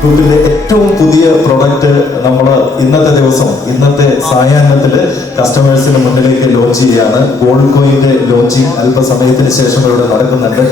ഗ്രൂപ്പിന്റെ ഏറ്റവും പുതിയ പ്രൊഡക്റ്റ് നമ്മൾ ഇന്നത്തെ സായാഹ്നത്തിൽ കസ്റ്റമേഴ്സിന് മുന്നിലേക്ക് ലോഞ്ച് ചെയ്യാണ്. ഗോൾഡ് കോയിന്റെ ലോഞ്ചിങ് അല്പസമയത്തിന് ശേഷം ഇവിടെ നടക്കുന്നുണ്ട്.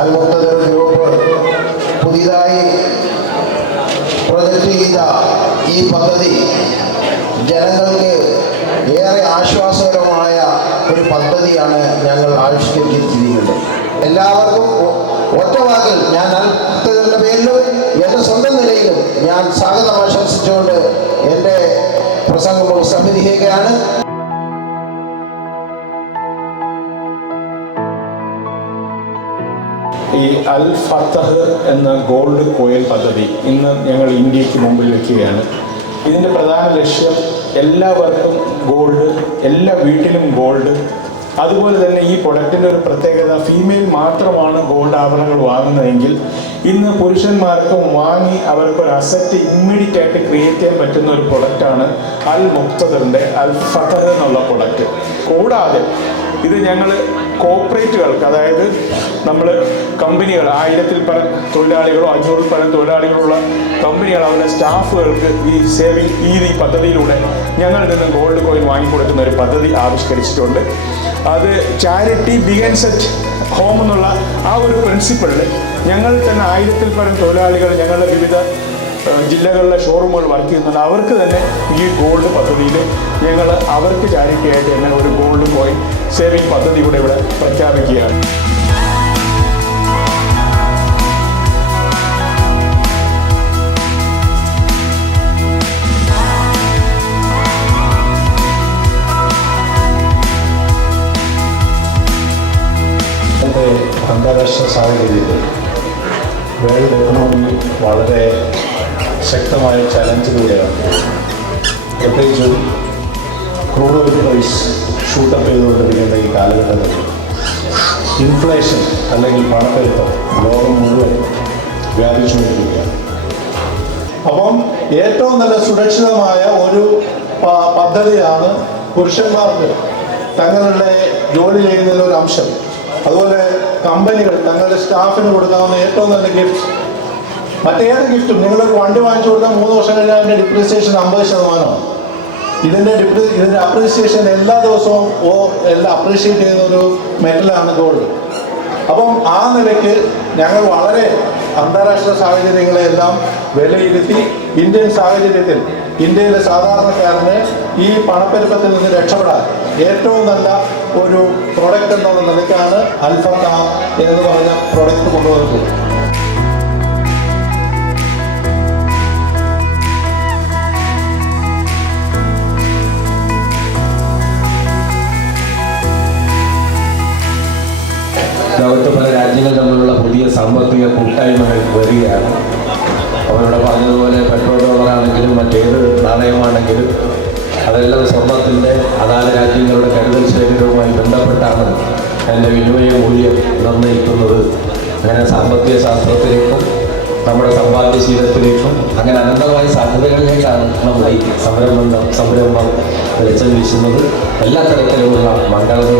അൽ-മുഖ്തദർ ഗ്രൂപ്പ് പുതിയതായി പ്രൊജക്റ്റ് ചെയ്ത ഈ പദ്ധതി ജനങ്ങൾക്ക് ഏറെ ആശ്വാസകരമായ ഒരു പദ്ധതിയാണ് ഞങ്ങൾ ആവിഷ്കരിച്ചിരിക്കുന്നത്. എല്ലാവർക്കും ഒറ്റ വാക്കിൽ ഞാൻ അൽ-മുഖ്തദറിന്റെ പേരിലും എൻ്റെ സ്വന്തം നിലയിലും ഞാൻ സ്വാഗതം ആശംസിച്ചുകൊണ്ട് എൻ്റെ പ്രസംഗം ഉപസംഹരിക്കുകയാണ്. ഈ അൽ ഫത്തഹ് എന്ന ഗോൾഡ് കോയിൻ പദ്ധതി ഇന്ന് ഞങ്ങൾ ഇന്ത്യക്ക് മുമ്പിൽ വയ്ക്കുകയാണ്. ഇതിൻ്റെ പ്രധാന ലക്ഷ്യം എല്ലാവർക്കും ഗോൾഡ്, എല്ലാ വീട്ടിലും ഗോൾഡ്. അതുപോലെ തന്നെ ഈ പ്രൊഡക്റ്റിൻ്റെ ഒരു പ്രത്യേകത, ഫീമെയിൽ മാത്രമാണ് ഗോൾഡ് ആഭരണങ്ങൾ വാങ്ങുന്നതെങ്കിൽ ഇന്ന് പുരുഷന്മാർക്കും വാങ്ങി അവർക്കൊരു അസറ്റ് ഇമ്മീഡിയറ്റ് ആയിട്ട് ക്രിയേറ്റ് ചെയ്യാൻ പറ്റുന്ന ഒരു പ്രൊഡക്റ്റാണ് അൽ മുഖ്തദറിൻ്റെ അൽ ഫത്തഹ് എന്നുള്ള പ്രൊഡക്റ്റ്. കൂടാതെ ഇത് ഞങ്ങൾ കോർപ്പറേറ്റുകൾക്ക്, അതായത് നമ്മൾ കമ്പനികൾ 1000-ൽ പരം തൊഴിലാളികളോ 500-ൽ പരം തൊഴിലാളികളുള്ള കമ്പനികൾ അവരുടെ സ്റ്റാഫുകൾക്ക് ഈ പദ്ധതിയിലൂടെ ഞങ്ങളിൽ നിന്ന് ഗോൾഡ് കോയിൻ വാങ്ങിക്കൊടുക്കുന്ന ഒരു പദ്ധതി ആവിഷ്കരിച്ചിട്ടുണ്ട്. അത് ചാരിറ്റി ബിഗൻസ് അറ്റ് ഹോം എന്നുള്ള ആ ഒരു പ്രിൻസിപ്പിളിൽ ഞങ്ങൾ തന്നെ 1000-ൽ പരം തൊഴിലാളികൾ ഞങ്ങളുടെ വിവിധ ജില്ലകളിലെ ഷോറൂമുകൾ വർക്ക് ചെയ്യുന്നുണ്ട്. അവർക്ക് തന്നെ ഈ ഗോൾഡ് പദ്ധതിയിൽ ഞങ്ങൾ അവർക്ക് ചാരിറ്റി ആയിട്ട് തന്നെ ഒരു ഗോൾഡ് കോയിൻ സേവിങ് പദ്ധതി കൂടെ ഇവിടെ പ്രഖ്യാപിക്കുകയാണ്. അന്താരാഷ്ട്ര സാഹചര്യത്തിൽ വേൾഡ് എക്കണോമി വളരെ ശക്തമായ ചലഞ്ചിലൂടെയാണ്. പ്രത്യേകിച്ചും ക്രൂഡ് ഓയിൽ പ്രൈസ് ഷൂട്ടപ്പ് ചെയ്തുകൊണ്ടിരിക്കുന്ന ഈ കാലഘട്ടത്തിൽ ഇൻഫ്ലേഷൻ അല്ലെങ്കിൽ പണപ്പെരുപ്പം ലോകം മുഴുവൻ വ്യാപിച്ചുകൊണ്ടിരിക്കുകയാണ്. അപ്പം ഏറ്റവും നല്ല സുരക്ഷിതമായ ഒരു പദ്ധതിയാണ് പുരുഷന്മാർക്ക് തങ്ങളുടെ ജോലി ചെയ്യുന്നതിൽ ഒരു അംശം. അതുപോലെ കമ്പനികൾ തങ്ങളുടെ സ്റ്റാഫിന് കൊടുക്കാവുന്ന ഏറ്റവും നല്ല ഗിഫ്റ്റ്. മറ്റേത് ഗിഫ്റ്റും നിങ്ങളൊരു വണ്ടി വാങ്ങിച്ചു കൊടുത്താൽ 3 വർഷം കഴിഞ്ഞാൽ അതിൻ്റെ ഡിപ്രീസിയേഷൻ 50%. ഇതിൻ്റെ അപ്രീസിയേഷൻ എല്ലാ ദിവസവും എല്ലാം അപ്രീഷിയേറ്റ് ചെയ്യുന്ന ഒരു മെറ്റലാണ് ഗോൾഡ്. അപ്പം ആ നിലയ്ക്ക് ഞങ്ങൾ വളരെ അന്താരാഷ്ട്ര സാഹചര്യങ്ങളെല്ലാം വിലയിരുത്തി ഇന്ത്യൻ സാഹചര്യത്തിൽ ഇന്ത്യയിലെ സാധാരണക്കാരന് ഈ പണപ്പെരുപ്പത്തിൽ നിന്ന് രക്ഷപ്പെടാൻ ഏറ്റവും നല്ല ഒരു പ്രൊഡക്റ്റ് എന്നുള്ള നിലയ്ക്കാണ് അൽ ഫത്തഹ് എന്ന് പറഞ്ഞ പ്രൊഡക്റ്റ് കൊണ്ടുവന്നിട്ടുള്ളത്. ലോകത്ത് പല രാജ്യങ്ങൾ തമ്മിലുള്ള പുതിയ സാമ്പത്തിക കൂട്ടായ്മകൾ വരികയാണ്. അവരോട് പറഞ്ഞതുപോലെ പെട്രോൾ ഡോളറാണെങ്കിലും മറ്റേത് നാണയമാണെങ്കിലും അതെല്ലാം സ്വർണത്തിൻ്റെ അതാത് രാജ്യങ്ങളുടെ കരുതൽ ശേഖരവുമായി ബന്ധപ്പെട്ടാണ് അതിൻ്റെ വിനിമയ മൂല്യം നിർണ്ണയിക്കുന്നത്. അങ്ങനെ സാമ്പത്തിക ശാസ്ത്രത്തിലേക്കും നമ്മുടെ സമ്പാദ്യശീലത്തിലേക്കും അങ്ങനെ അനന്തമായ സാധ്യതകളിലേക്കാണ് നമ്മുടെ ഈ സംരംഭം വെളിച്ചം വീശുന്നത്. എല്ലാ തരത്തിലുമുള്ള മംഗളങ്ങൾ